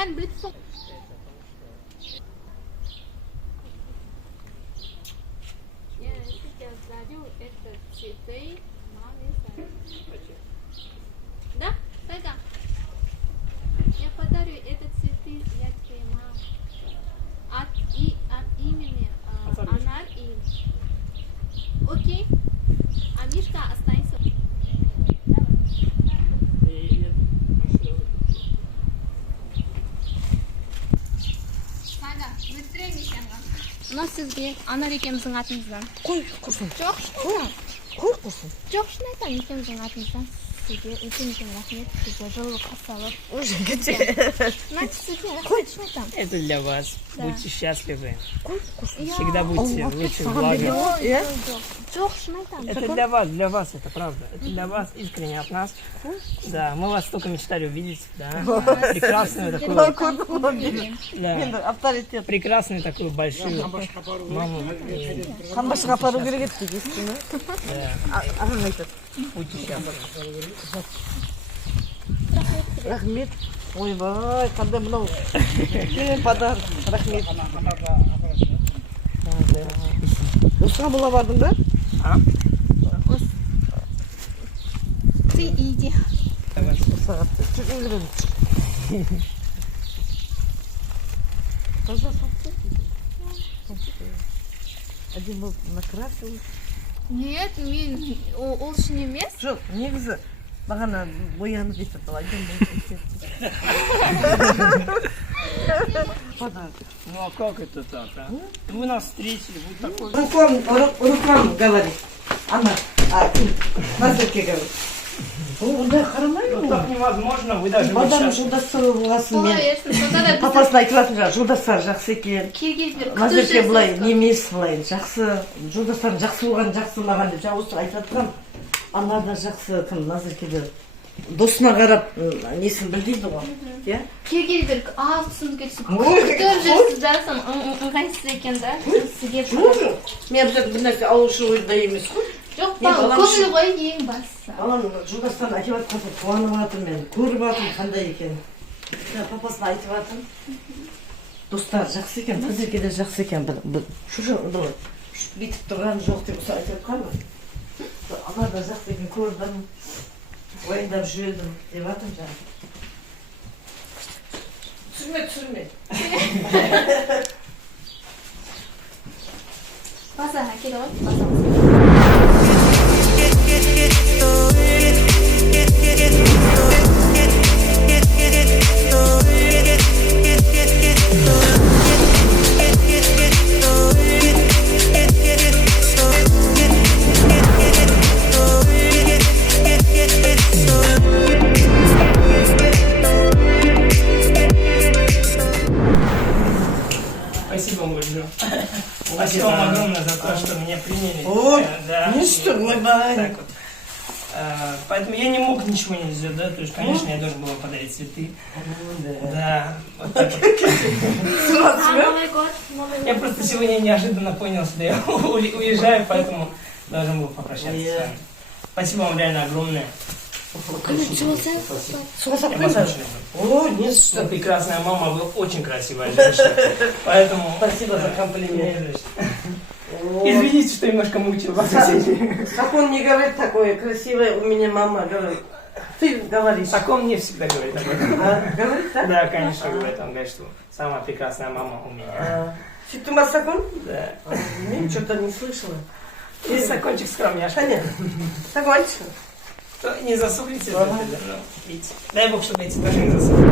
бәрін біліпсің. Я сейчас дарю это цветы маме. Да, Сайга? Я подарю это цветы для твоей мамы. От имени Анар и... Окей? А Мишка останется. Сайга, быстрее несемін. Мына сізге Анар екеміздің атымыздан. Қой, құрсын. Жоқ, шын Қой, құрсын. Жоқ, шын айтам, екеміздің атымыздан. Сізге үлкен рахмет, сізге жылы қасалы. Уже где? Значит, сізге рахмет, шын айтам. Это для вас. Да. Будьте счастливы. Қой, құрсын. Всегда будьте лучше благом. Иә? Жоқ, шын айтам. Это для вас, это правда. Это для вас, искренне от нас. Да, мы вас только мечтали увидеть. Да. Прекрасную такую, Енді да, авторитет. прекрасную такую большую маму. И, Қамбашқа апару керек еді дейді, естің, да, ағаң айтады. будьте счастливы. Рахмет. Ойбай, қандай мынау. Керемет подарок. Рахмет. Осыған бола бардың ба? А? Ты иди. Сағатты. Жүр өңірін. Таза сатты. Один болып накрасил. Нет, мен ол үшін емес. Жоқ, негізі бағана боянып етіп әдем подарок. Ну а как это так, а? Вы нас встретили, вы такой... Рукам говорит. Она, назерке говорит. Ондай қарамайды Ну так невозможно, вы даже вот Баданың сейчас... жолдастары боласың мен. Солай, Папасын айтып жатыр жаңа, жолдастары жақсы екен. келгендер Назерке былай немес былай жақсы, жолдастарың жақсы болған жақсы маған деп жаңа осы айтып жатқан. Ана да жақсы, кім Назерке де досына қарап несін білдейді ғой. Иә? келгендер ағылшын келсін. Ой, Күтіп жүрсіз да, сон ыңғайсыз екен да. Сізге Мен обязательно бір нәрсе алушы ойда емес қой. жоқ, Мен балам үшін- көңіл ғой ең бастысы. Балам жолдастарын айтып жатқанда қуанып жатыр мен, көріп жатырмын қандай екен. Папасына айтып жатырмын. Достар жақсы екен, Назерке де жақсы екен. Бүйтіп тұрған жоқ деп осы айтып жатқанмын. Ана да жақсы екен, көрдім, уайымдап жүрдім деп жатырмын жаңағы. Түсірме. Базаға келе ғой, базаға. Спасибо вам большое. Спасибо вам огромное за то, что меня приняли. О, Да. ну что, ойбай. Так вот. Поэтому я не мог ничего не сделать, да, то есть, конечно, я должен был вам подарить цветы. Да, вот так вот. Новый год, Новый год. Я просто сегодня неожиданно понял, что я уезжаю, поэтому должен был попрощаться с вами. Спасибо вам реально огромное. Суға сап Я вас қойма. очень люблю. О, не Что что. прекрасная мама, вы очень красивая женщина. Поэтому... Спасибо за комплимент. Не за что. Извините, что немножко мучил вас соседей. Как он не говорит такое красивое, у меня мама говорит. Ты говоришь. Так он мне всегда говорит об этом. Говорит, да? Да, конечно, говорит. Он говорит, что самая прекрасная мама у меня. Ты Масакон? Да. Что-то не слышала. И сакончик скромняшка. Понятно. Сакончик. Не засухните. Видите. Дай Бог, чтобы эти тоже не засухли.